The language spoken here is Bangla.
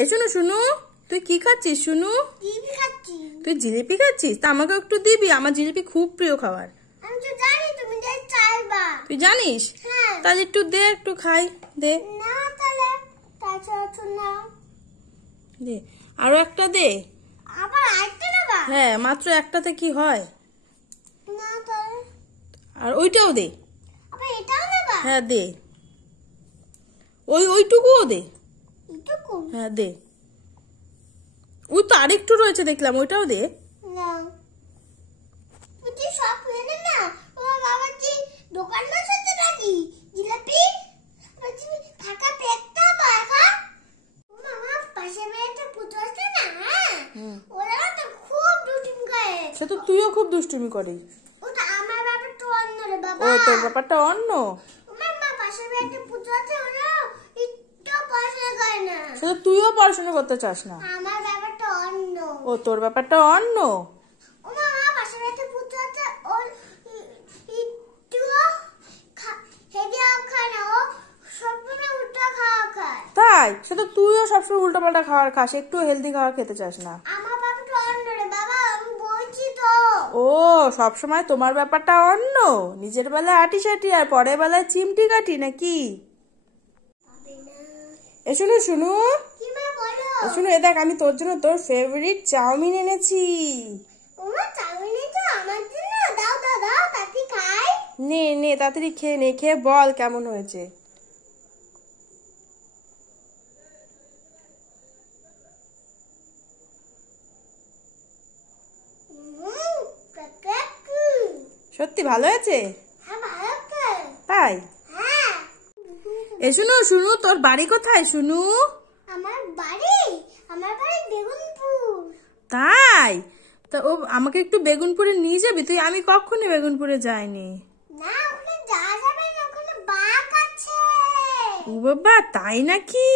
এই শুনু শুনু, তুই কি খাচ্ছিস শুনু? তুই জিলিপি খাচ্ছিস? তা আমাকে একটু দিবি, আমার জিলিপি খুব প্রিয় খাবার। তুই জানিস? তাহলে একটু দে, একটু খাই, দে। দে, আরো একটা দে। হ্যাঁ, মাত্র একটাতে কি হয়? আর ওইটাও দে। হ্যাঁ দে, ওইটুকুও দে। হ্যাঁ দে। ওই তো আরেকটু রয়েছে দেখলাম, ওইটাও দে। সে তো তুইও খুব দুষ্টুমি করিস। ও, তোর ব্যাপারটা অন্য। সে তো তুইও পড়াশোনা করতে চাস না। ও, তোর ব্যাপারটা অন্য। তাই? সে তো তুইও সবসময় উল্টো পাল্টা খাবার খাস, একটু হেলদি খাবার খেতে চাস না। ও, সবসময় তোমার ব্যাপারটা অন্য, নিজের বেলায় আটি সাটি আর পরের বেলায় চিমটি কাটি নাকি? এ শুনু শুনু, শুনু, এ দেখ, আমি তোর জন্য তোর ফেভারিট চাউমিন এনেছি। নে নে, তাড়াতাড়ি খেয়ে নে, খেয়ে বল কেমন হয়েছে। সত্যি ভালো হয়েছে? তাই? এ শুনু শুনু, তোর বাড়ি কোথায় শুনু? আমার বাড়ি বেগুনপুর। তাই? তা ও, আমাকে একটু বেগুনপুরে নিয়ে যাবি তুই? আমি কখনো বেগুনপুরে যাইনি। না, ওখানে যাওয়া যাবে না, ওখানে বাঘ আছে। ও বাবা, তাই নাকি?